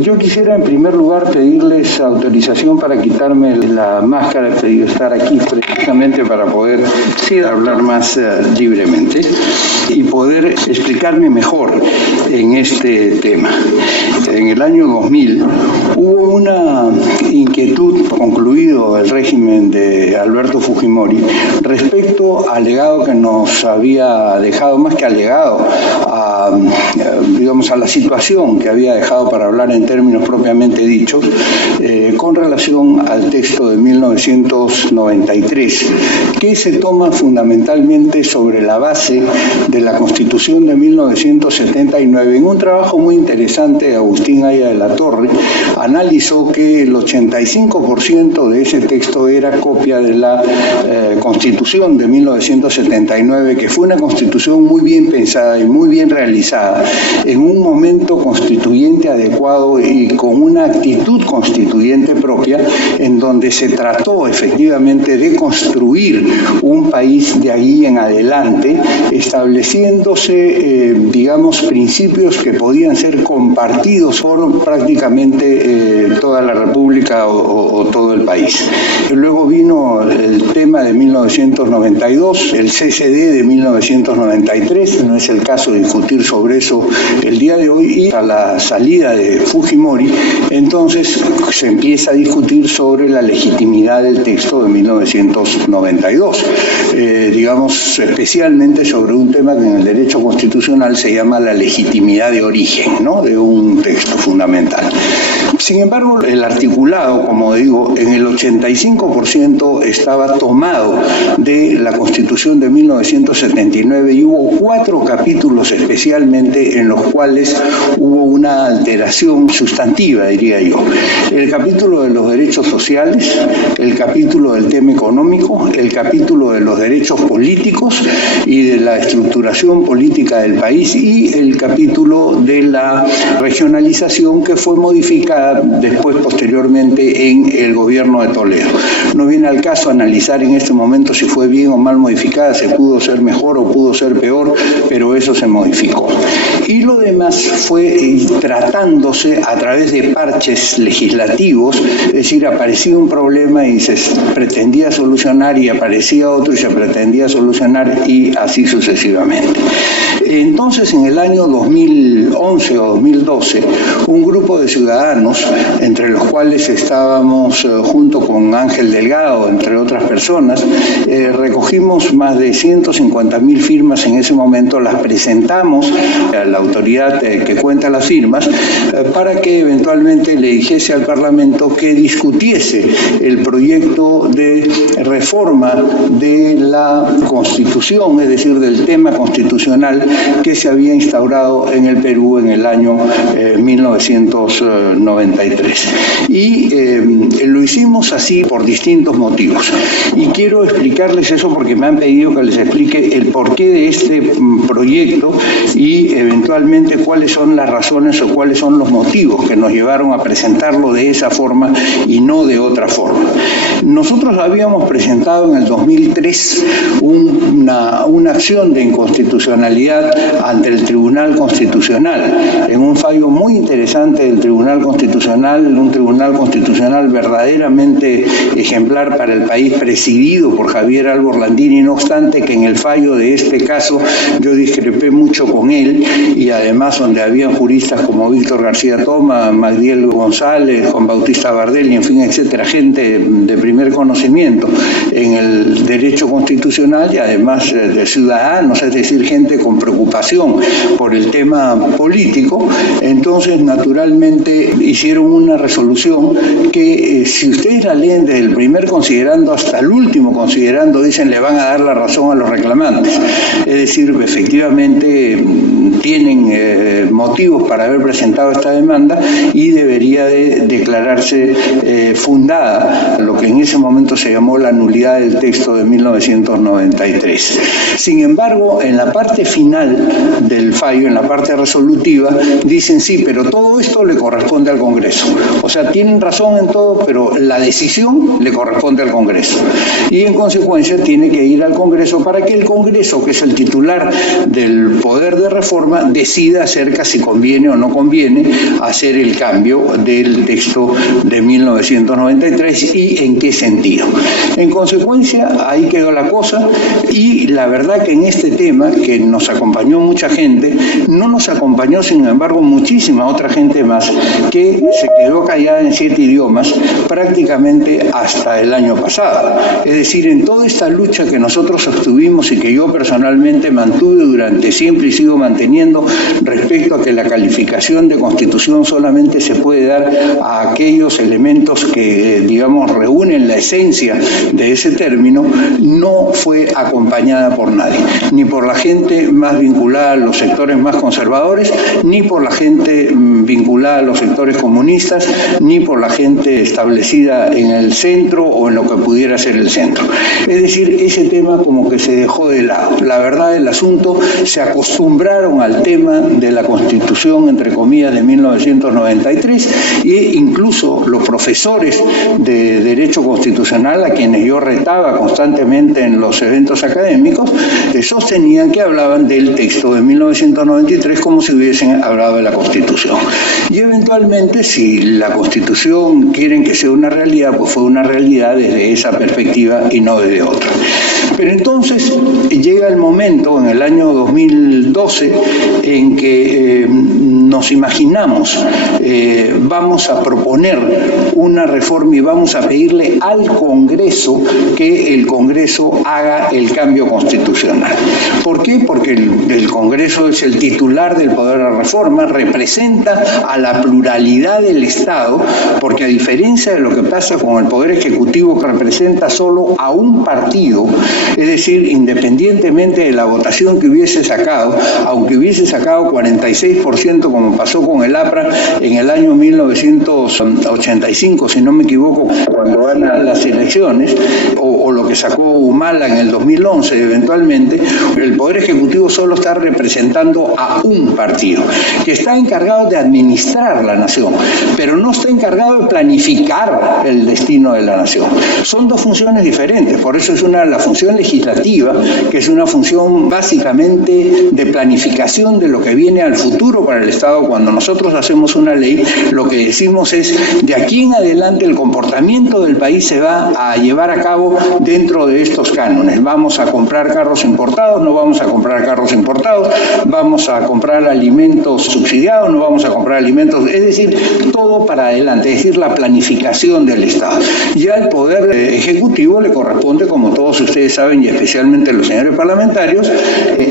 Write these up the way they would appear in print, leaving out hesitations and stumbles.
Yo quisiera en primer lugar pedirles autorización para quitarme la máscara, he pedido estar aquí precisamente para poder hablar más libremente y poder explicarme mejor en este tema. En el año 2000 hubo una inquietud concluido el régimen de Alberto Fujimori respecto al legado que nos había dejado, más que al legado, a la situación que había dejado, para hablar en términos propiamente dichos, con relación al texto de 1993, que se toma fundamentalmente sobre la base de la Constitución de 1979. En un trabajo muy interesante de Agustín Aya de la Torre, analizó que el 85% de ese texto era copia de la Constitución de 1979, que fue una Constitución muy bien pensada y muy bien realizada, en un momento constituyente adecuado y con una actitud constituyente propia, en donde se trató efectivamente de construir un país de ahí en adelante, estableciéndose, principios que podían ser compartidos por prácticamente toda la República o todo el país. Luego vino el tema de 1992, el CCD de 1993, no es el caso de discutir sobre eso el día de hoy, y a la salida de Fujimori, entonces se empieza a discutir sobre la legitimidad del texto de 1992, especialmente sobre un tema que en el derecho constitucional se llama la legitimidad de origen, ¿no?, de un texto fundamental. Sin embargo, el articulado, como digo, en el 85% estaba tomado de la Constitución de 1979 y hubo 4 capítulos especialmente en los cuales hubo una alteración sustantiva, diría yo. El capítulo de los derechos sociales, el capítulo del tema económico, el capítulo de los derechos políticos y de la estructuración política del país, y el capítulo de la regionalización, que fue modificada después, posteriormente, en el gobierno de Toledo. No viene al caso analizar en este momento si fue bien o mal modificada, si pudo ser mejor o pudo ser peor, pero eso se modificó. Y lo demás fue tratándose a través de parches legislativos, es decir, aparecía un problema y se pretendía solucionar, y aparecía otro y se pretendía solucionar, y así sucesivamente. Entonces, en el año 2011 o 2012, un grupo de ciudadanos, entre los cuales estábamos junto con Ángel Delgado, entre otras personas, recogimos más de 150.000 firmas en ese momento, las presentamos a la autoridad que cuenta las firmas, para que eventualmente le dijese al Parlamento que discutiese el proyecto de reforma de la Constitución, es decir, del tema constitucional que se había instaurado en el Perú en el año 1993. Y lo hicimos así por distintos motivos. Y quiero explicarles eso porque me han pedido que les explique el porqué de este proyecto y eventualmente cuáles son las razones o cuáles son los motivos que nos llevaron a presentarlo de esa forma y no de otra forma. Nosotros habíamos presentado en el 2003 una acción de inconstitucionalidad ante el Tribunal Constitucional, en un fallo muy interesante del Tribunal Constitucional, un Tribunal Constitucional verdaderamente ejemplar para el país, presidido por Javier Albor Landini. No obstante que en el fallo de este caso yo discrepé mucho con él, y además donde habían juristas como Víctor García Toma, Magdiel González, Juan Bautista Bardelli, en fin, etcétera, gente de primer conocimiento en el derecho constitucional, y además de ciudadanos, es decir, gente con preocupación por el tema político. Entonces, naturalmente, hicieron una resolución que, si ustedes la leen desde el primer considerando hasta el último considerando, dicen le van a dar la razón a los reclamantes. Es decir, efectivamente tienen motivos para haber presentado esta demanda y debería de declararse fundada lo que en ese momento se llamó la nulidad del texto de 1993. Sin embargo, en la parte final final del fallo, en la parte resolutiva, dicen sí, pero todo esto le corresponde al Congreso. O sea, tienen razón en todo, pero la decisión le corresponde al Congreso. Y en consecuencia tiene que ir al Congreso para que el Congreso, que es el titular del poder de reforma, decida acerca si conviene o no conviene hacer el cambio del texto de 1993 y en qué sentido. En consecuencia, ahí quedó la cosa, y la verdad que en este tema, que nos acompañó mucha gente, no nos acompañó sin embargo muchísima otra gente más que se quedó callada en 7 idiomas prácticamente hasta el año pasado. Es decir, en toda esta lucha que nosotros obtuvimos y que yo personalmente mantuve durante siempre y sigo manteniendo respecto a que la calificación de constitución solamente se puede dar a aquellos elementos que, digamos, reúnen la esencia de ese término, no fue acompañada por nadie, ni por la gente más vinculada a los sectores más conservadores, ni por la gente vinculada a los sectores comunistas, ni por la gente establecida en el centro o en lo que pudiera ser el centro. Es decir, ese tema como que se dejó de lado. La verdad del asunto, se acostumbraron al tema de la Constitución, entre comillas, de 1993, e incluso los profesores de Derecho Constitucional, a quienes yo retaba constantemente en los eventos académicos, sostenían que hablaban del texto de 1993 como si hubiesen hablado de la Constitución. Y eventualmente, si la Constitución quieren que sea una realidad, pues fue una realidad desde esa perspectiva y no desde otra. Pero entonces llega el momento, en el año 2012, en que nos imaginamos, vamos a proponer una reforma y vamos a pedirle al Congreso que el Congreso haga el cambio constitucional. ¿Por qué? Porque el Congreso es el titular del poder de reforma, representa a la pluralidad del Estado, porque a diferencia de lo que pasa con el Poder Ejecutivo, que representa solo a un partido, es decir, independientemente de la votación que hubiese sacado, aunque hubiese sacado 46%, como pasó con el APRA en el año 1985, si no me equivoco, cuando ganan las elecciones, o lo que sacó Humala en el 2011 eventualmente, el Poder Ejecutivo solo está representando a un partido, que está encargado de administrar la nación, pero no está encargado de planificar el destino de la nación. Son dos funciones diferentes, por eso es la función legislativa, que es una función básicamente de planificación de lo que viene al futuro para el Estado. Cuando nosotros hacemos una ley, lo que decimos es, de aquí en adelante el comportamiento del país se va a llevar a cabo dentro de estos cánones. Vamos a comprar carros importados, no vamos a comprar carros importados, vamos a comprar alimentos subsidiados, no vamos a comprar alimentos, es decir, todo para adelante, es decir, la planificación del Estado. Ya al Poder Ejecutivo le corresponde, como todos ustedes saben, y especialmente los señores parlamentarios,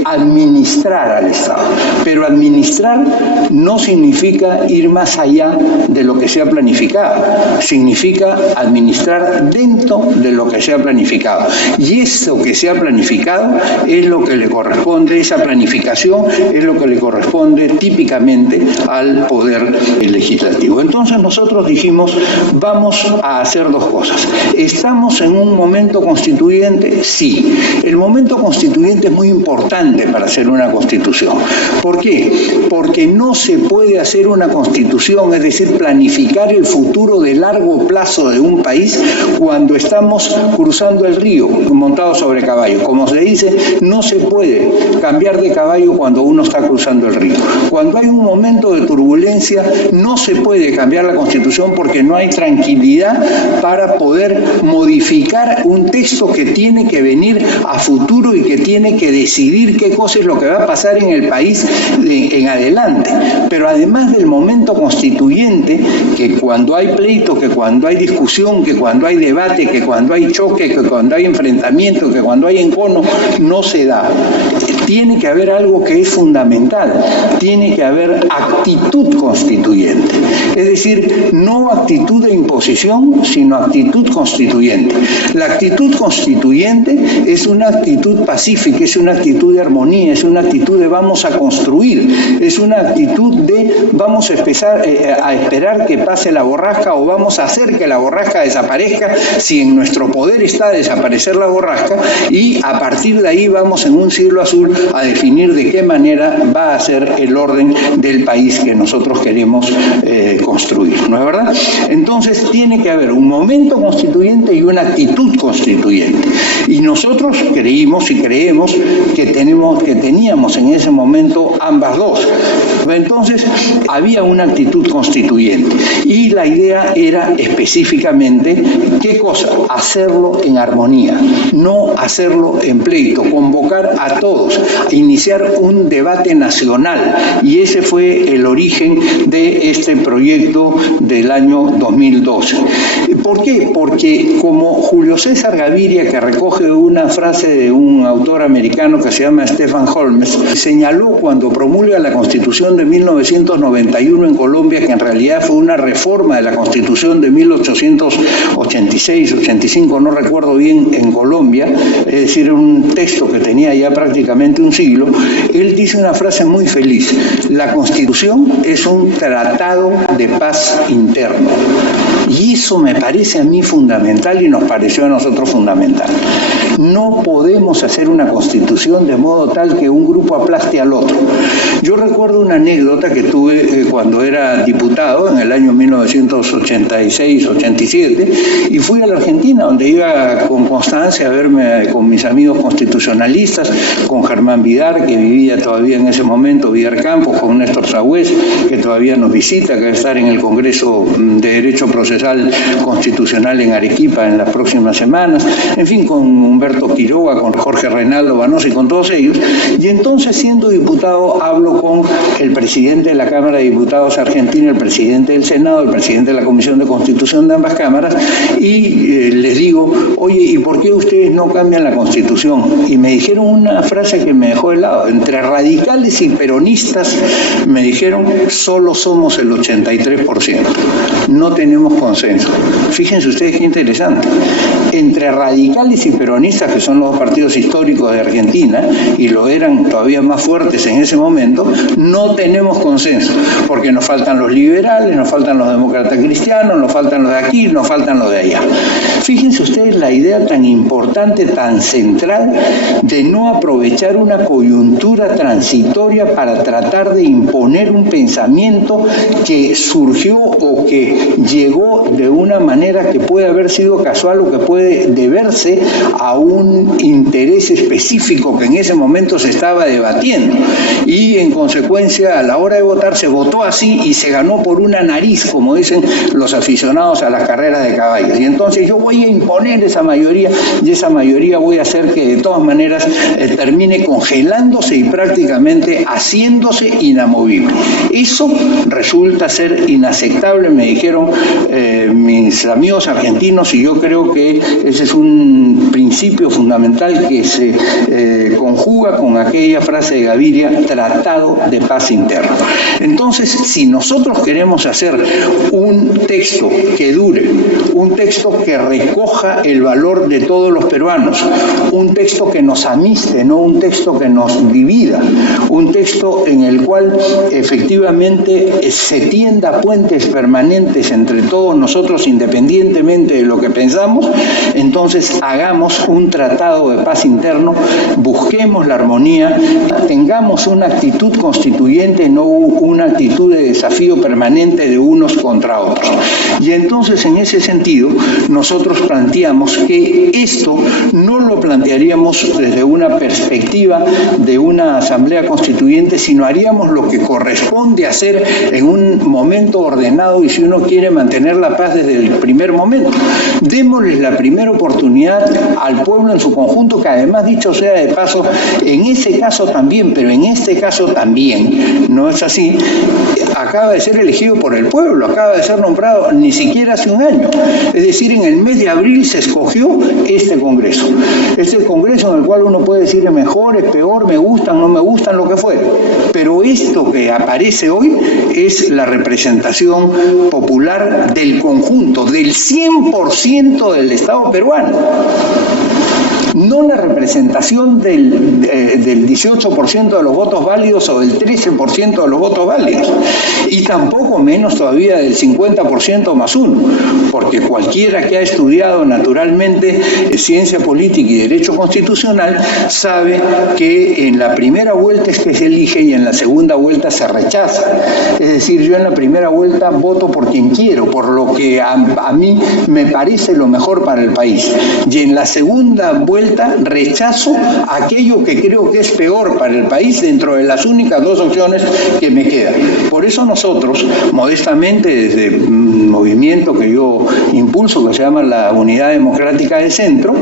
administrar al Estado. Pero administrar no significa ir más allá de lo que se ha planificado, significa administrar dentro de lo que se ha planificado. Y eso que se ha planificado es lo que le corresponde, esa planificación es lo que le corresponde típicamente al Poder Legislativo. Entonces nosotros dijimos, vamos a hacer dos cosas. ¿Estamos en un momento constituyente? Sí. El momento constituyente es muy importante para hacer una constitución. ¿Por qué? Porque no se puede hacer una constitución, es decir, planificar el futuro de largo plazo de un país cuando estamos cruzando el río montados sobre caballos. Como se dice, no se puede cambiar de caballo cuando uno está cruzando el río. Cuando hay un momento de turbulencia, no se puede cambiar la Constitución porque no hay tranquilidad para poder modificar un texto que tiene que venir a futuro y que tiene que decidir qué cosa es lo que va a pasar en el país en adelante. Pero además del momento constituyente, que cuando hay pleito, que cuando hay discusión, que cuando hay debate, que cuando hay choque, que cuando hay enfrentamiento, que cuando hay encono, no se da. Tiene que haber algo que es fundamental, tiene que haber actitud constituyente. Es decir, no actitud de imposición, sino actitud constituyente. La actitud constituyente es una actitud pacífica, es una actitud de armonía, es una actitud de vamos a construir, es una actitud de vamos a empezar a esperar que pase la borrasca o vamos a hacer que la borrasca desaparezca si en nuestro poder está desaparecer la borrasca, y a partir de ahí vamos en un cielo azul a definir de qué manera va a ser el orden del país que nosotros queremos construir, ¿no es verdad? Entonces tiene que haber un momento constituyente y una actitud constituyente, y nosotros creímos y creemos que teníamos en ese momento ambas dos. Entonces había una actitud constituyente y la idea era específicamente ¿qué cosa? Hacerlo en armonía, no hacerlo en pleito, convocar a todos, a iniciar un debate nacional, y ese fue el origen de este proyecto del año 2012. ¿Por qué? Porque como Julio César Gaviria, que recoge una frase de un autor americano que se llama Stephen Holmes, señaló cuando promulga la Constitución de 1991 en Colombia, que en realidad fue una reforma de la Constitución de 1886-85, no recuerdo bien, en Colombia, es decir, un texto que tenía ya prácticamente un siglo. Él dice una frase muy feliz: la Constitución es un tratado de paz interno. Y eso me parece a mí fundamental, y nos pareció a nosotros fundamental. No podemos hacer una constitución de modo tal que un grupo aplaste al otro. Yo recuerdo una anécdota que tuve cuando era diputado en el año 1986-87, y fui a la Argentina, donde iba con constancia a verme con mis amigos constitucionalistas, con Germán Vidar, que vivía todavía en ese momento, Vidar Campos, con Néstor Sagüez, que todavía nos visita, que va a estar en el Congreso de Derecho Procesal Constitucional en Arequipa en las próximas semanas, en fin, con Humberto Quiroga, con Jorge Reinaldo Vanosa y con todos ellos. Y entonces, siendo diputado, hablo con el presidente de la Cámara de Diputados argentina, el presidente del Senado, el presidente de la Comisión de Constitución de ambas cámaras, y les digo: oye, ¿y por qué ustedes no cambian la Constitución? Y me dijeron una frase que me dejó helado: entre radicales y peronistas, me dijeron, solo somos el 83%, no tenemos consenso. Fíjense ustedes qué interesante. Entre radicales y peronistas, que son los dos partidos históricos de Argentina, y lo eran todavía más fuertes en ese momento, no tenemos consenso, porque nos faltan los liberales, nos faltan los demócratas cristianos, nos faltan los de aquí, nos faltan los de allá. Fíjense ustedes la idea tan importante, tan central, de no aprovechar una coyuntura transitoria para tratar de imponer un pensamiento que surgió o que llegó de una manera que puede haber sido casual o que puede deberse a un interés específico que en ese momento se estaba debatiendo, y en consecuencia a la hora de votar se votó así y se ganó por una nariz, como dicen los aficionados a las carreras de caballos, y entonces yo voy a imponer esa mayoría, y esa mayoría voy a hacer que de todas maneras termine congelándose y prácticamente haciéndose inamovible. Eso resulta ser inaceptable, me dijeron mis amigos argentinos, y yo creo que ese es un principio fundamental que se conjuga con aquella frase de Gaviria: tratado de paz interno. Entonces, si nosotros queremos hacer un texto que dure, un texto que recoja el valor de todos los peruanos, un texto que nos amiste, no un texto que nos divida, un texto en el cual efectivamente se tienda puentes permanentes entre todos nosotros, independientemente de lo que pensamos, entonces hagamos un tratado de paz interno, busquemos la armonía, tengamos una actitud constituyente, no una actitud de desafío permanente de unos contra otros. Y entonces, en ese sentido, nosotros planteamos que esto no lo plantearíamos desde una perspectiva de una asamblea constituyente, sino haríamos lo que corresponde hacer en un momento ordenado, y si uno quiere mantener la paz desde el primer momento, démosles la primera oportunidad al pueblo pueblo en su conjunto, que además, dicho sea de paso, en ese caso también, pero en este caso también, no es así, acaba de ser elegido por el pueblo, acaba de ser nombrado ni siquiera hace un año. Es decir, en el mes de abril se escogió este Congreso. Es el Congreso en el cual uno puede decir es mejor, es peor, me gustan, no me gustan, lo que fuere. Pero esto que aparece hoy es la representación popular del conjunto, del 100% del Estado peruano. No la representación del 18% de los votos válidos o del 13% de los votos válidos, y tampoco menos todavía del 50% más uno, porque cualquiera que ha estudiado naturalmente ciencia política y derecho constitucional sabe que en la primera vuelta es que se elige y en la segunda vuelta se rechaza. Es decir, yo en la primera vuelta voto por quien quiero, por lo que a mí me parece lo mejor para el país, y en la segunda vuelta rechazo aquello que creo que es peor para el país dentro de las únicas dos opciones que me quedan. Por eso nosotros, modestamente, desde un movimiento que yo impulso, que se llama la Unidad Democrática de Centro,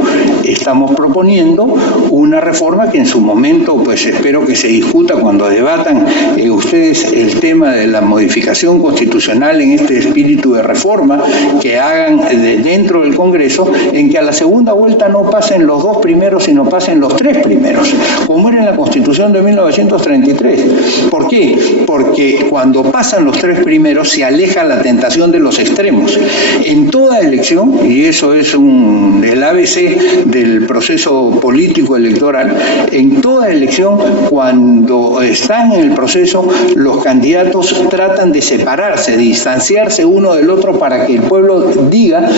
estamos proponiendo una reforma que en su momento, pues espero que se discuta cuando debatan ustedes el tema de la modificación constitucional en este espíritu de reforma que hagan dentro del Congreso, en que a la segunda vuelta no pasen los dos primeros, sino pasen los tres primeros, como era en la Constitución de 1933. ¿Por qué? Porque cuando pasan los tres primeros se aleja la tentación de los extremos. En toda elección, y eso es el ABC del proceso político electoral, en toda elección, cuando están en el proceso, los candidatos tratan de separarse, de distanciarse uno del otro para que el pueblo diga,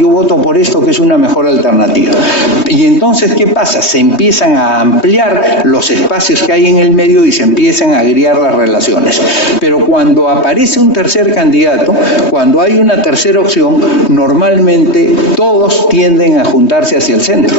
yo voto por esto que es una mejor alternativa. Y entonces, ¿qué pasa? Se empiezan a ampliar los espacios que hay en el medio y se empiezan a agriar las relaciones. Pero cuando aparece un tercer candidato, cuando hay una tercera opción, normalmente todos tienden a juntarse hacia el centro,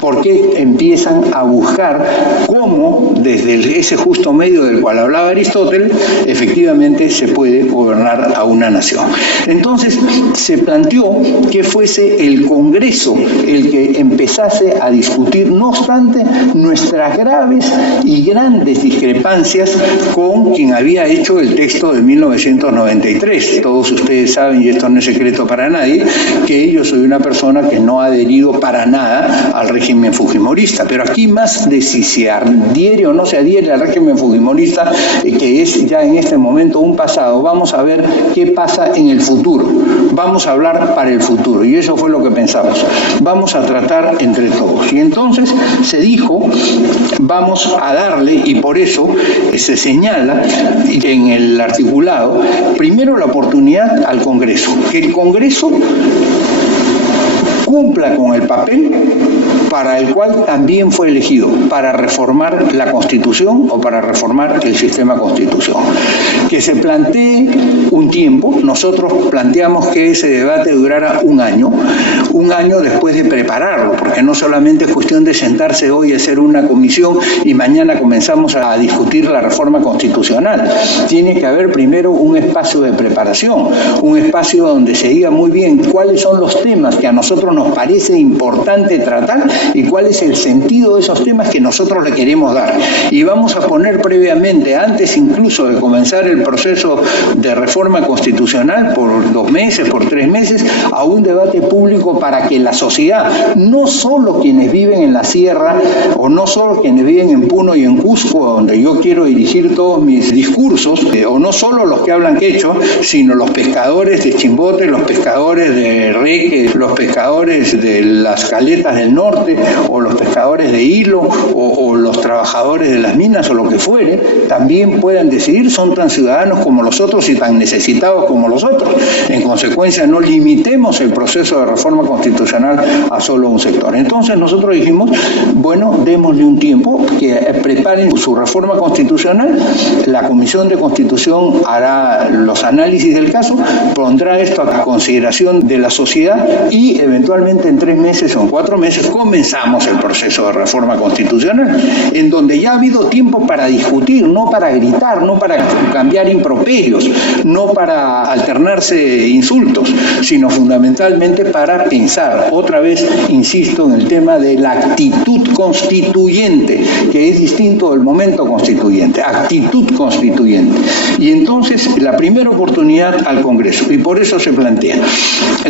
porque empiezan a buscar cómo, desde ese justo medio del cual hablaba Aristóteles, efectivamente se puede gobernar a una nación. Entonces, se planteó que fuese el Congreso el que empezase a discutir, no obstante nuestras graves y grandes discrepancias con quien había hecho el texto de 1993. Todos ustedes saben, y esto no es secreto para nadie, que yo soy una persona que no ha adherido para nada al régimen fujimorista, pero aquí más de si se adhiere o no se adhiere al régimen fujimorista, que es ya en este momento un pasado, vamos a ver qué pasa en el futuro, vamos a hablar para el futuro, y eso fue lo que pensamos, vamos a tratar entre todos. Y entonces se dijo, vamos a darle, y por eso se señala en el articulado, primero la oportunidad al Congreso, que el Congreso cumpla con el papel para el cual también fue elegido, para reformar la Constitución o para reformar el sistema constitucional. Que se plantee un tiempo, nosotros planteamos que ese debate durara un año después de prepararlo, porque no solamente es cuestión de sentarse hoy a hacer una comisión y mañana comenzamos a discutir la reforma constitucional. Tiene que haber primero un espacio de preparación, un espacio donde se diga muy bien cuáles son los temas que a nosotros nos parece importante tratar y cuál es el sentido de esos temas que nosotros le queremos dar. Y vamos a poner previamente, antes incluso de comenzar el proceso de reforma constitucional, por 2 meses, por 3 meses, a un debate público para que la sociedad, no solo quienes viven en la sierra, o no solo quienes viven en Puno y en Cusco, donde yo quiero dirigir todos mis discursos, o no solo los que hablan quechua, sino los pescadores de Chimbote, los pescadores de Reque, los pescadores de las Caletas del Norte, o los pescadores de hilo, o los trabajadores de las minas, o lo que fuere, también puedan decidir, son tan ciudadanos como los otros y tan necesitados como los otros. En consecuencia, no limitemos el proceso de reforma constitucional a solo un sector. Entonces nosotros dijimos, bueno, démosle un tiempo, que preparen su reforma constitucional, la Comisión de Constitución hará los análisis del caso, pondrá esto a consideración de la sociedad y eventualmente en 3 meses o en 4 meses comenzará comenzamos el proceso de reforma constitucional, en donde ya ha habido tiempo para discutir, no para gritar, no para cambiar improperios, no para alternarse insultos, sino fundamentalmente para pensar. Otra vez insisto en el tema de la actitud constituyente, que es distinto del momento constituyente, actitud constituyente. Y entonces la primera oportunidad al Congreso, y por eso se plantea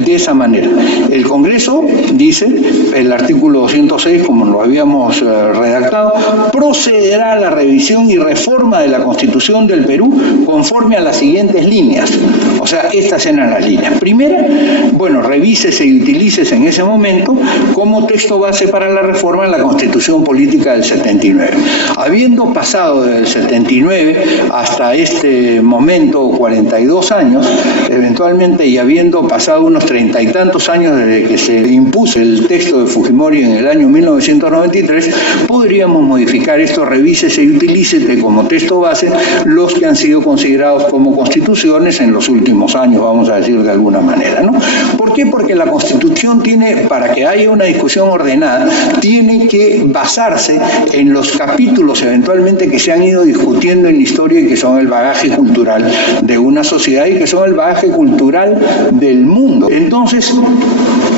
de esa manera. El Congreso, dice el artículo 206, como lo habíamos redactado, procederá a la revisión y reforma de la Constitución del Perú conforme a las siguientes líneas. O sea, estas eran las líneas. Primera, bueno, revísese y utilícese en ese momento como texto base para la reforma de la Constitución Política del 79. Habiendo pasado del 79 hasta este momento 42 años, eventualmente, y habiendo pasado unos 30 y tantos años desde que se impuso el texto de Fujimori en el año 1993, podríamos modificar esto, revísese y utilícese como texto base los que han sido considerados como constituciones en los últimos años, vamos a decir de alguna manera, ¿no? ¿Por qué? Porque la Constitución tiene, para que haya una discusión ordenada, tiene que basarse en los capítulos eventualmente que se han ido discutiendo en la historia y que son el bagaje cultural de una sociedad y que son el bagaje cultural del mundo. Entonces,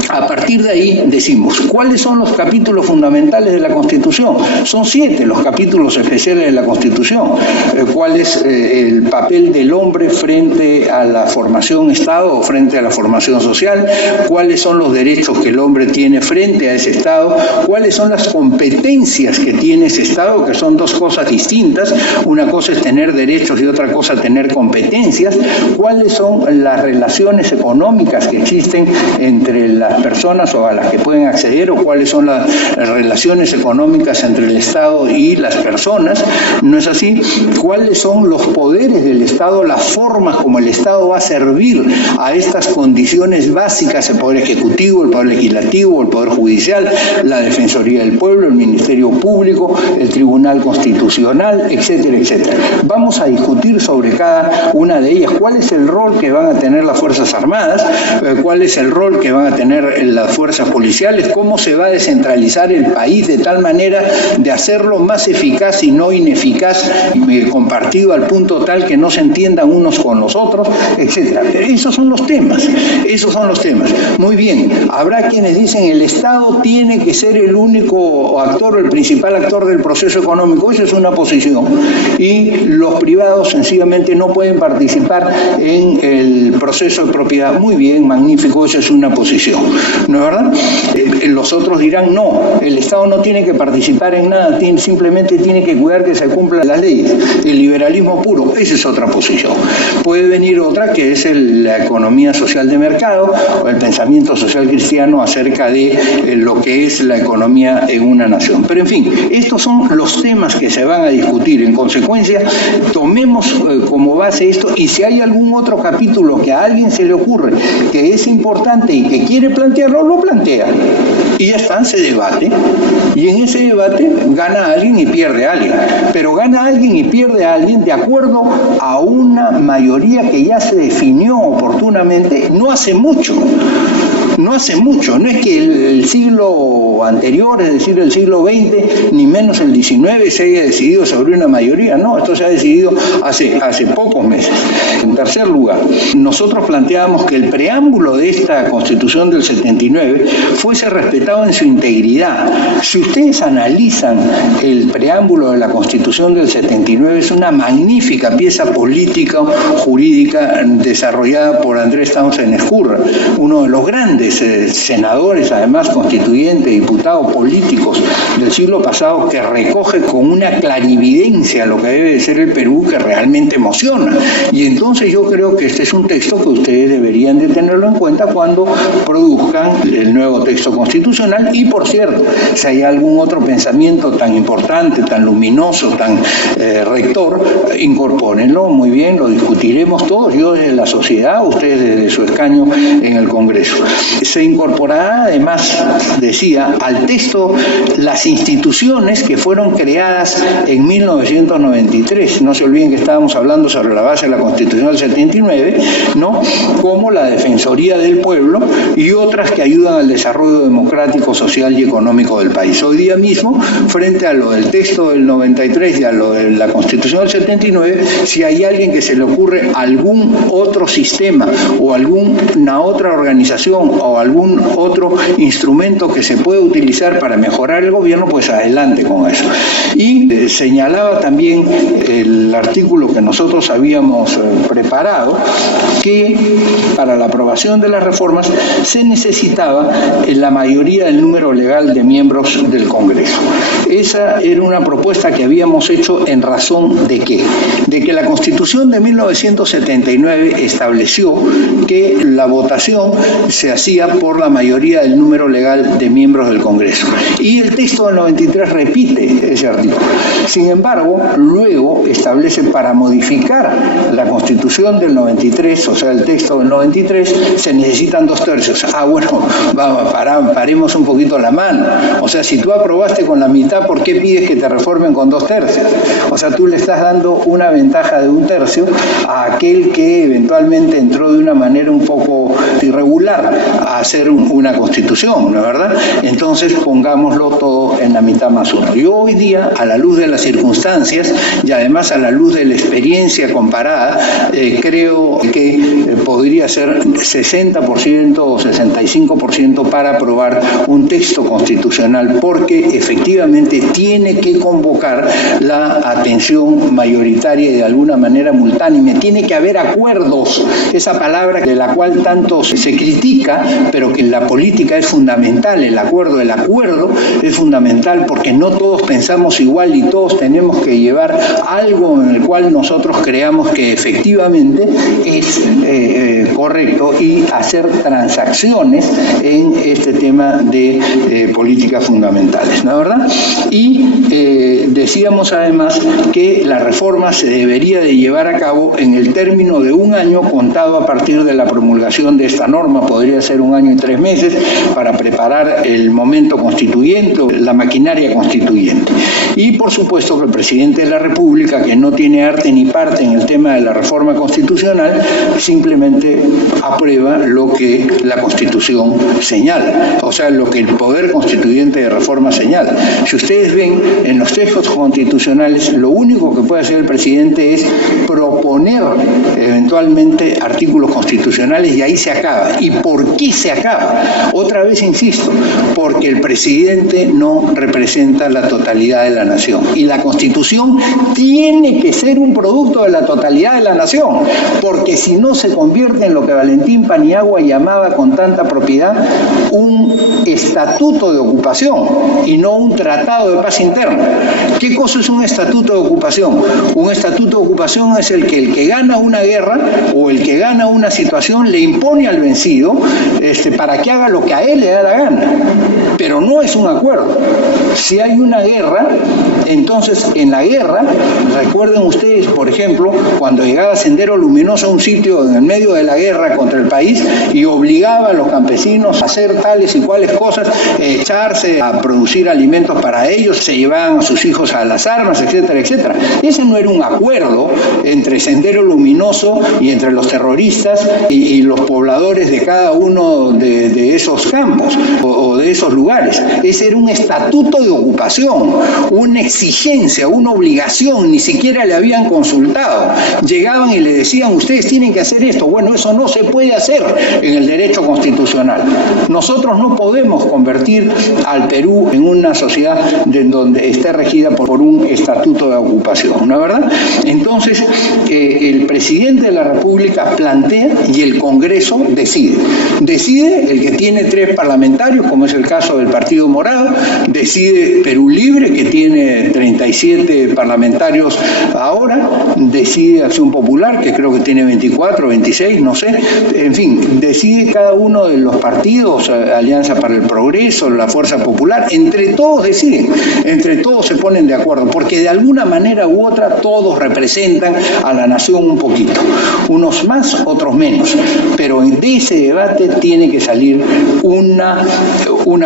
a partir de ahí decimos, ¿cuáles son los capítulos fundamentales de la Constitución? Son 7 los capítulos especiales de la Constitución. ¿Cuál es el papel del hombre frente a la formación Estado o frente a la formación social? ¿Cuáles son los derechos que el hombre tiene frente a ese Estado? ¿Cuáles son las competencias que tiene ese Estado? Que son dos cosas distintas. Una cosa es tener derechos y otra cosa tener competencias. ¿Cuáles son las relaciones económicas que existen entre las personas o a las que pueden acceder, o cuáles son las relaciones económicas entre el Estado y las personas? ¿No es así? ¿Cuáles son los poderes del Estado, las formas como el Estado va a servir a estas condiciones básicas, el Poder Ejecutivo, el Poder Legislativo, el Poder Judicial, la Defensoría del Pueblo, el Ministerio Público, el Tribunal Constitucional, etcétera, etcétera? Vamos a discutir sobre cada una de ellas. ¿Cuál es el rol que van a tener las Fuerzas Armadas? ¿Cuál es el rol que van a tener las fuerzas policiales? ¿Cómo se va a descentralizar el país de tal manera de hacerlo más eficaz y no ineficaz, compartido al punto tal que no se entiendan unos con los otros, etcétera? Esos son los temas, esos son los temas. Muy bien, habrá quienes dicen el Estado tiene que ser el único actor, el principal actor del proceso económico. Esa es una posición. Y los privados sencillamente no pueden participar en el proceso de propiedad. Muy bien, magnífico, esa es una posición, ¿no es verdad? Los otros dirán, no, el Estado no tiene que participar en nada, simplemente tiene que cuidar que se cumplan las leyes. El liberalismo puro, esa es otra posición. Puede venir otra, que es la economía social de mercado, o el pensamiento social cristiano acerca de lo que es la economía en una nación. Pero en fin, estos son los temas que se van a discutir. En consecuencia, tomemos como base esto, y si hay algún otro capítulo que a alguien se le ocurre que es importante y que quiere plantearlo, lo plantea. Y ya está, se debate. Y en ese debate gana alguien y pierde alguien. Pero gana alguien y pierde a alguien de acuerdo a una mayoría que ya se definió oportunamente no hace mucho. No hace mucho, no es que el siglo anterior, es decir, el siglo XX, ni menos el XIX, se haya decidido sobre una mayoría, no, esto se ha decidido hace pocos meses. En tercer lugar, nosotros planteábamos que el preámbulo de esta Constitución del 79 fuese respetado en su integridad. Si ustedes analizan el preámbulo de la Constitución del 79, es una magnífica pieza política, jurídica, desarrollada por Andrés Townsend Escurra, uno de los grandes senadores, además constituyentes, diputados políticos del siglo pasado, que recoge con una clarividencia lo que debe de ser el Perú, que realmente emociona. Y entonces yo creo que este es un texto que ustedes deberían de tenerlo en cuenta cuando produzcan el nuevo texto constitucional. Y por cierto, si hay algún otro pensamiento tan importante, tan luminoso, tan rector, incorpórenlo. Muy bien, lo discutiremos todos, yo desde la sociedad, ustedes desde su escaño en el Congreso. Se incorporará además, decía, al texto las instituciones que fueron creadas en 1993. No se olviden que estábamos hablando sobre la base de la Constitución del 79, ¿no? Como la Defensoría del Pueblo y otras que ayudan al desarrollo democrático, social y económico del país. Hoy día mismo, frente a lo del texto del 93 y a lo de la Constitución del 79, si hay alguien que se le ocurre algún otro sistema o alguna otra organización o algún otro instrumento que se pueda utilizar para mejorar el gobierno, pues adelante con eso. Y señalaba también el artículo que nosotros habíamos preparado, que para la aprobación de las reformas se necesitaba la mayoría del número legal de miembros del Congreso. Esa era una propuesta que habíamos hecho en razón de ¿qué? De que la Constitución de 1979 estableció que la votación se hacía por la mayoría del número legal de miembros del Congreso. Y el texto del 93 repite ese artículo. Sin embargo, luego establece para modificar la Constitución del 93, o sea, el texto del 93, se necesitan 2/3. Bueno, vamos, paremos un poquito la mano. O sea, si tú aprobaste con la mitad, ¿por qué pides que te reformen con 2/3? O sea, tú le estás dando una ventaja de 1/3 a aquel que eventualmente entró de una manera un poco irregular a hacer una constitución, ¿no es verdad? Entonces, pongámoslo todo en la mitad más uno. Yo hoy día, a la luz de las circunstancias y además a la luz de la experiencia comparada, creo que podría ser 60% o 65% para aprobar un texto constitucional, porque efectivamente tiene que convocar la atención mayoritaria y de alguna manera multánime. Tiene que haber acuerdos, esa palabra de la cual tanto se critica, pero que en la política es fundamental. El acuerdo es fundamental porque no todos pensamos igual y todos tenemos que llevar algo en el cual nosotros creamos que efectivamente es correcto y hacer transacciones en este tema de políticas fundamentales, ¿no es verdad? Y decíamos además que la reforma se debería de llevar a cabo en el término de 1 año contado a partir de la promulgación de esta norma. Podría ser 1 año y 3 meses para preparar el momento constituyente, la maquinaria constituyente. Y por supuesto que el presidente de la República, que no tiene arte ni parte en el tema de la reforma constitucional, simplemente aprueba lo que la Constitución señala, o sea, lo que el poder constituyente de reforma señala. Si ustedes ven en los textos constitucionales, lo único que puede hacer el presidente es proponer eventualmente artículos constitucionales y ahí se acaba. ¿Y por qué se acaba? Otra vez insisto, porque el presidente no representa la totalidad de la nación y la Constitución tiene que ser un producto de la totalidad de la nación, porque si no se convierte en lo que Valentín Paniagua llamaba con tanta propiedad un estatuto de ocupación y no un tratado de paz interna. ¿Qué cosa es un estatuto de ocupación? Un estatuto de ocupación es el que gana una guerra o el que gana una situación le impone al vencido para que haga lo que a él le da la gana, pero no es un acuerdo. Si hay una guerra, entonces en la guerra, recuerden ustedes, por ejemplo, cuando llegaba Sendero Luminoso a un sitio en el medio de la guerra contra el país y obligaba a los campesinos a hacer tales y cuales cosas, echarse a producir alimentos para ellos, se llevaban a sus hijos a las armas, etcétera, etcétera. Ese no era un acuerdo entre Sendero Luminoso y entre los terroristas y los pobladores de cada uno de esos campos o de esos lugares. Ese era un estatuto de ocupación, una exigencia, una obligación, ni siquiera le habían consultado. Llegaban y le decían, ustedes tienen que hacer esto. Bueno, eso no se puede hacer en el derecho constitucional. Nosotros no podemos convertir al Perú en una sociedad donde esté regida por un estatuto de ocupación, ¿no es verdad? Entonces, el presidente de la República plantea y el Congreso decide. Decide el que tiene 3 parlamentarios, como es el caso del Partido Morado, decide Perú Libre, que tiene 37 parlamentarios ahora, decide Acción Popular, que creo que tiene 24, 26, no sé, en fin, decide cada uno de los partidos, Alianza para el Progreso, la Fuerza Popular, entre todos deciden, entre todos se ponen de acuerdo, porque de alguna manera u otra todos representan a la nación un poquito, unos más, otros menos, pero pero de ese debate tiene que salir una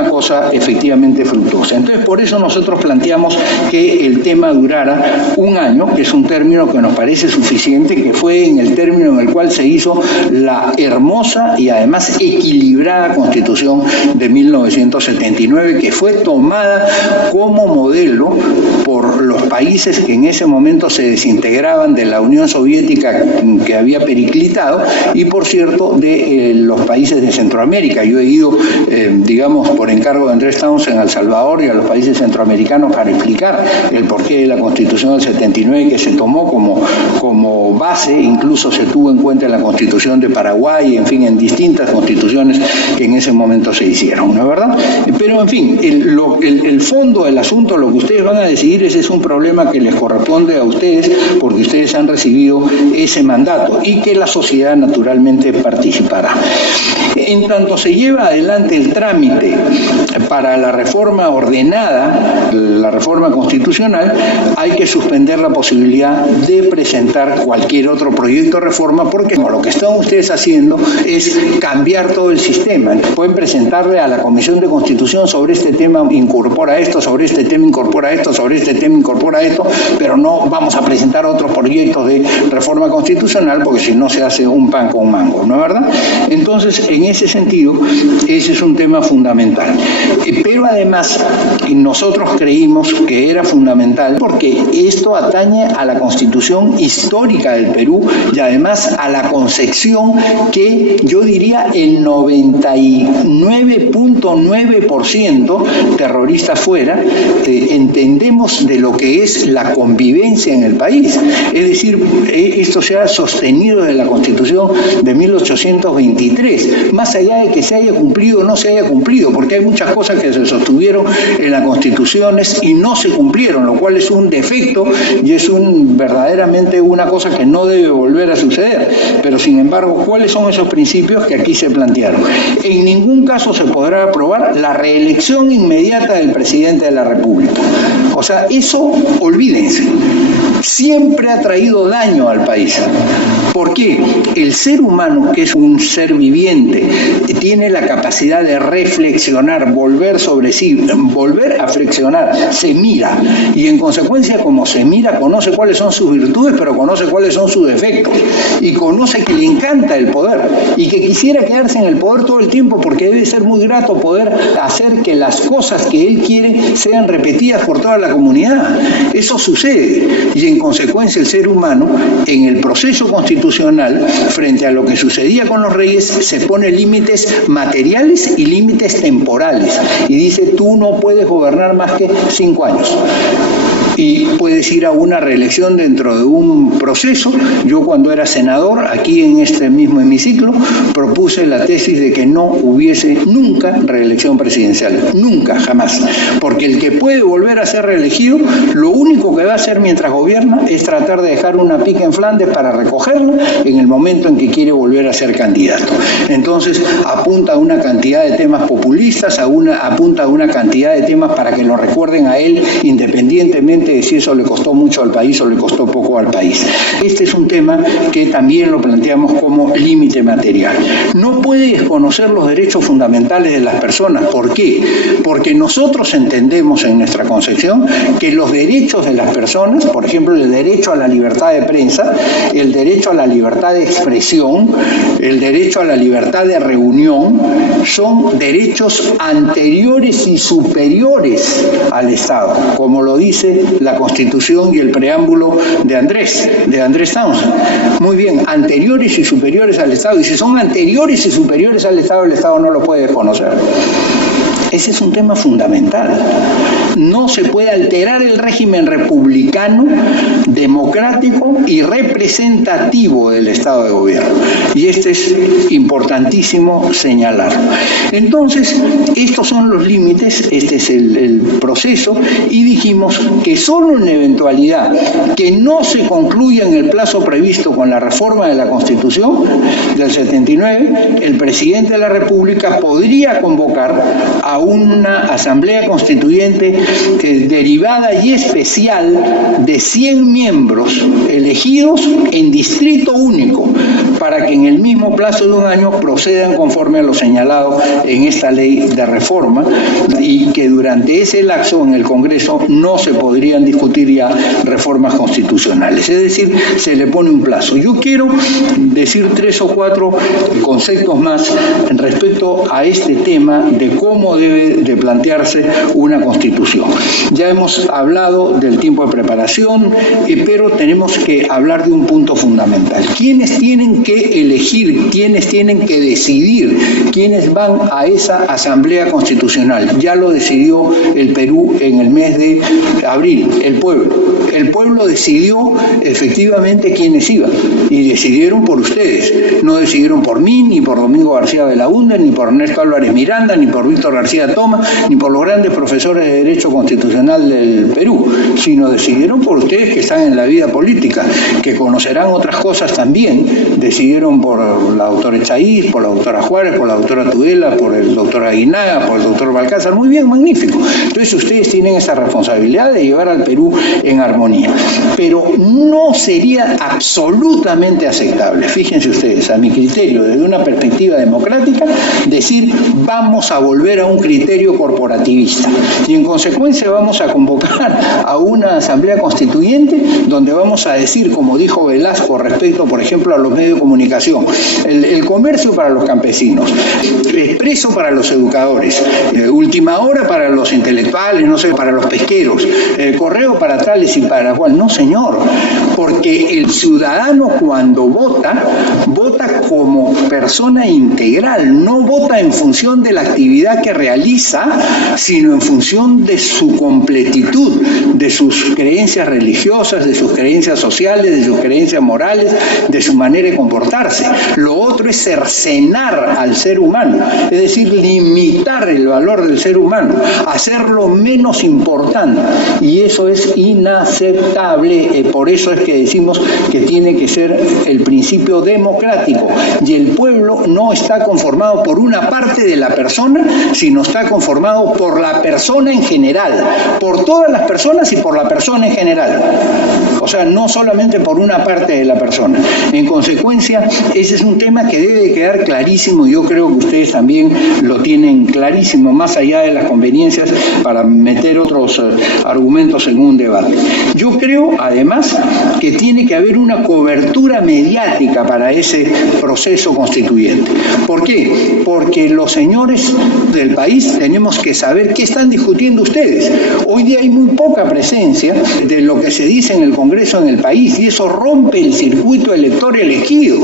cosa efectivamente fructuosa. Entonces, por eso nosotros planteamos que el tema durara un año, que es un término que nos parece suficiente, que fue en el término en el cual se hizo la hermosa y además equilibrada Constitución de 1979, que fue tomada como modelo por los países que en ese momento se desintegraban de la Unión Soviética, que había periclitado, y por cierto de los países de Centroamérica. Yo he ido, digamos, por encargo de Andrés Townsend a El Salvador y a los países centroamericanos para explicar el porqué de la Constitución del 79, que se tomó como base, incluso se tuvo en cuenta en la Constitución de Paraguay, en fin, en distintas constituciones que en ese momento se hicieron, ¿no es verdad? Pero, en fin, el fondo del asunto, lo que ustedes van a decidir, ese es un problema que les corresponde a ustedes, porque ustedes han recibido ese mandato y que la sociedad naturalmente participará. En tanto se lleva adelante el trámite para la reforma ordenada, la reforma constitucional, hay que suspender la posibilidad de presentar cualquier otro proyecto de reforma, porque lo que están ustedes haciendo es cambiar todo el sistema. Pueden presentarle a la Comisión de Constitución: sobre este tema incorpora esto, sobre este tema incorpora esto, sobre este tema incorpora esto, pero no vamos a presentar otros proyectos de reforma constitucional, porque si no se hace un pan con mango, ¿no es verdad? Entonces, en ese sentido, ese es un tema fundamental. Pero además, nosotros creímos que era fundamental porque esto atañe a la Constitución histórica del Perú y además a la concepción que yo diría el 99.9% terrorista fuera, entendemos de lo que es la convivencia en el país. Es decir, esto se ha sostenido de la Constitución de 1823, más allá de que se haya cumplido o no se haya cumplido, porque hay muchas cosas que se sostuvieron en las constituciones y no se cumplieron, lo cual es un defecto y es verdaderamente una cosa que no debe volver a suceder. Pero sin embargo, ¿cuáles son esos principios que aquí se plantearon? En ningún caso se podrá aprobar la reelección inmediata del presidente de la República. O sea, eso olvídense. Siempre ha traído daño al país. ¿Por qué? El ser humano, que es un ser viviente, tiene la capacidad de reflexionar, volver sobre sí, volver a flexionar, se mira, y en consecuencia, como se mira, conoce cuáles son sus virtudes, pero conoce cuáles son sus defectos, y conoce que le encanta el poder, y que quisiera quedarse en el poder todo el tiempo, porque debe ser muy grato poder hacer que las cosas que él quiere sean repetidas por toda la comunidad. Eso sucede, y en consecuencia el ser humano, en el proceso constitucional, frente a lo que sucedía con los reyes, se pone límites materiales y límites temporales, y dice: tú no puedes gobernar más que 5 años. Y puedes ir a una reelección dentro de un proceso. Yo, cuando era senador, aquí en este mismo hemiciclo, propuse la tesis de que no hubiese nunca reelección presidencial. Nunca, jamás. Porque el que puede volver a ser reelegido, lo único que va a hacer mientras gobierna es tratar de dejar una pica en Flandes para recogerla en el momento en que quiere volver a ser candidato. Entonces, apunta a una cantidad de temas populistas, apunta a una cantidad de temas para que lo recuerden a él, independientemente de si eso le costó mucho al país o le costó poco al país. Este es un tema que también lo planteamos como límite material. No puede desconocer los derechos fundamentales de las personas. ¿Por qué? Porque nosotros entendemos en nuestra concepción que los derechos de las personas, por ejemplo, el derecho a la libertad de prensa, el derecho a la libertad de expresión, el derecho a la libertad de reunión, son derechos anteriores y superiores al Estado, como lo dice la Constitución y el preámbulo de Andrés Townsend. Muy bien, anteriores y superiores al Estado. Y si son anteriores y superiores al Estado, el Estado no lo puede desconocer. Ese es un tema fundamental. No se puede alterar el régimen republicano, democrático y representativo del Estado de Gobierno. Y este es importantísimo señalar. Entonces, estos son los límites, este es el proceso, y dijimos que solo en eventualidad que no se concluya en el plazo previsto con la reforma de la Constitución del 79, el presidente de la República podría convocar a una asamblea constituyente derivada y especial de 100 miembros elegidos en distrito único, para que en el mismo plazo de un año procedan conforme a lo señalado en esta ley de reforma, y que durante ese lapso en el Congreso no se podrían discutir ya reformas constitucionales. Es decir, se le pone un plazo. Yo quiero decir 3 o 4 conceptos más respecto a este tema de cómo debe de plantearse una constitución. Ya hemos hablado del tiempo de preparación, pero tenemos que hablar de un punto fundamental. ¿Quiénes tienen que elegir, quiénes tienen que decidir, quiénes van a esa asamblea constitucional? Ya lo decidió el Perú en el mes de abril, el pueblo. El pueblo decidió efectivamente quiénes iban, y decidieron por ustedes. No decidieron por mí, ni por Domingo García Belaúnde, ni por Ernesto Álvarez Miranda, ni por Víctor García Toma, ni por los grandes profesores de Derecho Constitucional del Perú, sino decidieron por ustedes que están en la vida política, que conocerán otras cosas también. Decidieron por la doctora Echaíz, por la doctora Juárez, por la doctora Tudela, por el doctor Aguinaga, por el doctor Balcázar. Muy bien, magnífico. Entonces ustedes tienen esa responsabilidad de llevar al Perú en armonía. Pero no sería absolutamente aceptable, fíjense ustedes, a mi criterio, desde una perspectiva democrática, decir vamos a volver a un criterio corporativista. Y en consecuencia vamos a convocar a una asamblea constituyente donde vamos a decir, como dijo Velasco respecto, por ejemplo, a los medios de comunicación, el comercio para los campesinos, Expreso para los educadores, Última Hora para los intelectuales, no sé, para los pesqueros, Correo para tales y para cual. No, señor, porque el ciudadano cuando vota, vota como persona integral, no vota en función de la actividad que realiza, sino en función de su completitud, de sus creencias religiosas, de sus creencias sociales, de sus creencias morales, de su manera de comportarse. Lo otro es cercenar al ser humano, es decir, limitar el valor del ser humano, hacerlo menos importante, y eso es inaceptable. Por eso es que decimos que tiene que ser el principio democrático, y el pueblo no está conformado por una parte de la persona, sino está conformado por la persona en general, por todas las personas y por la persona en general. O sea, no solamente por una parte de la persona. En consecuencia, ese es un tema que debe de quedar clarísimo, y yo creo que ustedes también lo tienen clarísimo, más allá de las conveniencias para meter otros argumentos en un debate. Yo creo, además, que tiene que haber una cobertura mediática para ese proceso constituyente. ¿Por qué? Porque los señores del país tenemos que saber qué están discutiendo ustedes. Hoy día hay muy poca presencia de lo que se dice en el Congreso en el país, y eso rompe el circuito elector elegido.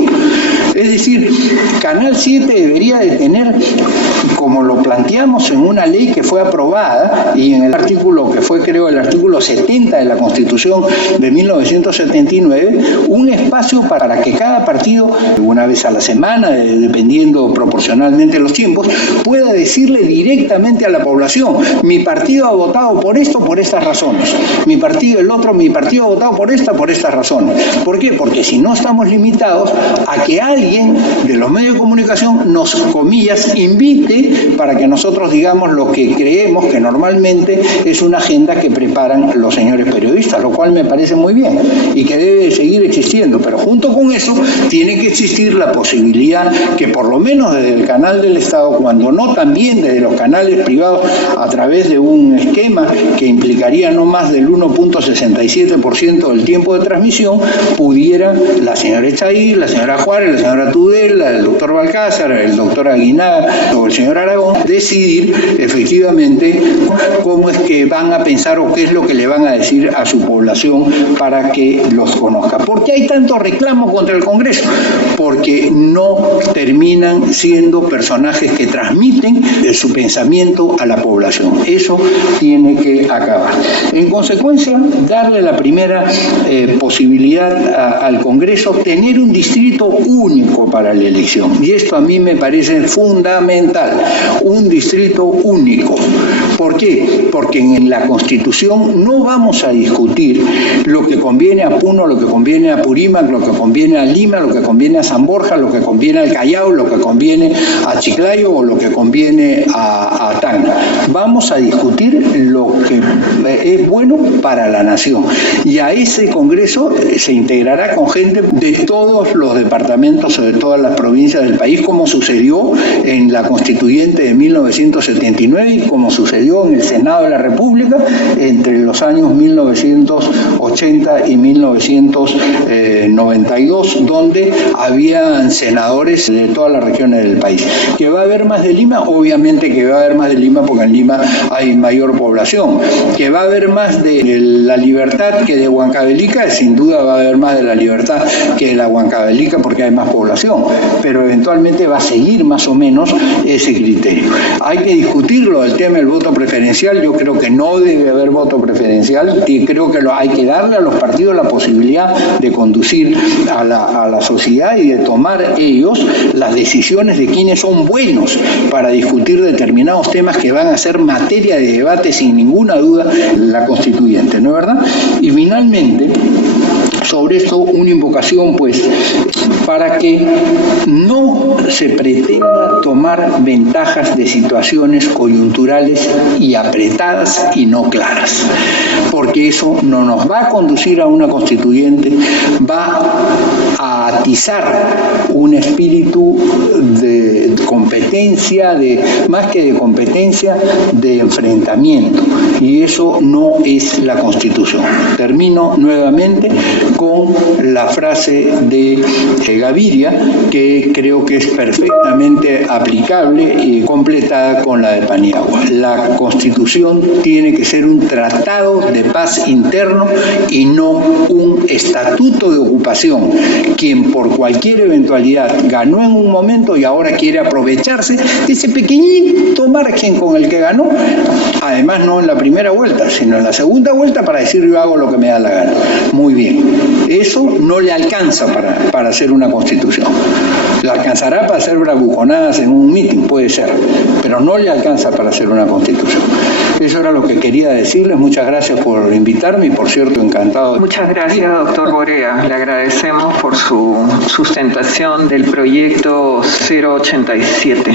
Es decir, Canal 7 debería de tener, como lo planteamos en una ley que fue aprobada, y en el artículo que fue, creo, el artículo 70 de la Constitución de 1979, un espacio para que cada partido, una vez a la semana, dependiendo proporcionalmente los tiempos, pueda decirle directamente a la población: mi partido ha votado por esto, por estas razones; mi partido, mi partido ha votado por estas razones. ¿Por qué? Porque si no, estamos limitados a que alguien de los medios de comunicación nos, comillas, invite para que nosotros digamos lo que creemos que normalmente es una agenda que preparan los señores periodistas, lo cual me parece muy bien y que debe seguir existiendo. Pero junto con eso tiene que existir la posibilidad que, por lo menos desde el canal del Estado, cuando no también desde los canales privados, a través de un esquema que implicaría no más del 1.67% del tiempo de transmisión, pudiera la señora Echaíz, la señora Juárez, la señora Tudela, el doctor Balcázar, el doctor Aguinaga o el señor Aragón decidir efectivamente cómo es que van a pensar o qué es lo que le van a decir a su población para que los conozca. ¿Por qué hay tanto reclamo contra el Congreso? Porque no terminan siendo personajes que transmiten su pensamiento a la población. Eso tiene que acabar. En consecuencia, darle la primera posibilidad al Congreso, tener un distrito único para la elección. Y esto a mí me parece fundamental. un distrito único. ¿Por qué? Porque en la Constitución no vamos a discutir lo que conviene a Puno, lo que conviene a Purímac, lo que conviene a Lima, lo que conviene a San Borja, lo que conviene al Callao, lo que conviene a Chiclayo o lo que conviene a Tacna. Vamos a discutir lo que es bueno para la nación. Y a ese Congreso se integrará con gente de todos los departamentos o de todas las provincias del país, como sucedió en la Constituyente de 1979 y como sucedió en el Senado de la República entre los años 1980 y 1992, donde habían senadores de todas las regiones del país. ¿Que va a haber más de Lima? Obviamente que va a haber más de Lima, porque en Lima hay mayor población. ¿Que va a haber más de La Libertad que de Huancavelica? Sin duda va a haber más de La Libertad que de la Huancavelica, porque hay más población, pero eventualmente va a seguir más o menos ese criterio. Hay que discutirlo, el tema del voto preferencial. Yo creo que no debe haber voto preferencial y creo que hay que darle a los partidos la posibilidad de conducir a la sociedad y de tomar ellos las decisiones de quiénes son buenos para discutir determinados temas que van a ser materia de debate sin ninguna duda la Constituyente, ¿no es verdad? Y finalmente, sobre esto, una invocación, pues, para que no se pretenda tomar ventajas de situaciones coyunturales y apretadas y no claras, porque eso no nos va a conducir a una constituyente, va a atizar un espíritu de competencia, más que de competencia, de enfrentamiento, y eso no es la Constitución. Termino nuevamente con la frase de Gaviria, que creo que es perfectamente aplicable y completada con la de Paniagua. La Constitución tiene que ser un tratado de paz interno y no un estatuto de ocupación. Quien por cualquier eventualidad ganó en un momento y ahora quiere aprovecharse de ese pequeñito margen con el que ganó, además no en la primera vuelta, sino en la segunda vuelta, para decir yo hago lo que me da la gana. Muy bien, eso no le alcanza para hacer una Constitución. Le alcanzará para hacer bravuconadas en un mitin, puede ser, pero no le alcanza para hacer una Constitución. Eso era lo que quería decirles. Muchas gracias por invitarme y, por cierto, encantado. Muchas gracias, doctor Borea. Le agradecemos por su sustentación del proyecto 087.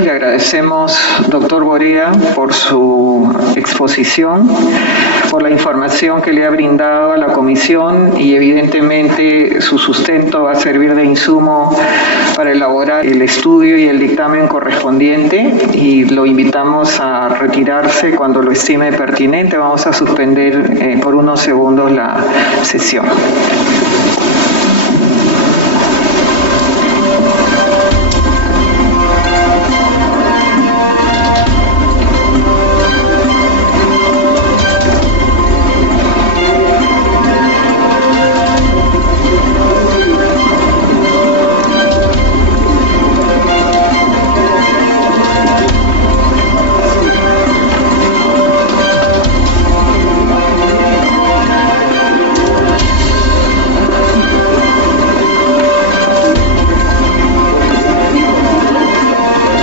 Le agradecemos, doctor Borea, por su exposición, por la información que le ha brindado a la comisión, y evidentemente su sustento va a servir de insumo para elaborar el estudio y el dictamen correspondiente, y lo invitamos a retirarse cuando lo estime pertinente. Vamos a suspender por unos segundos la sesión.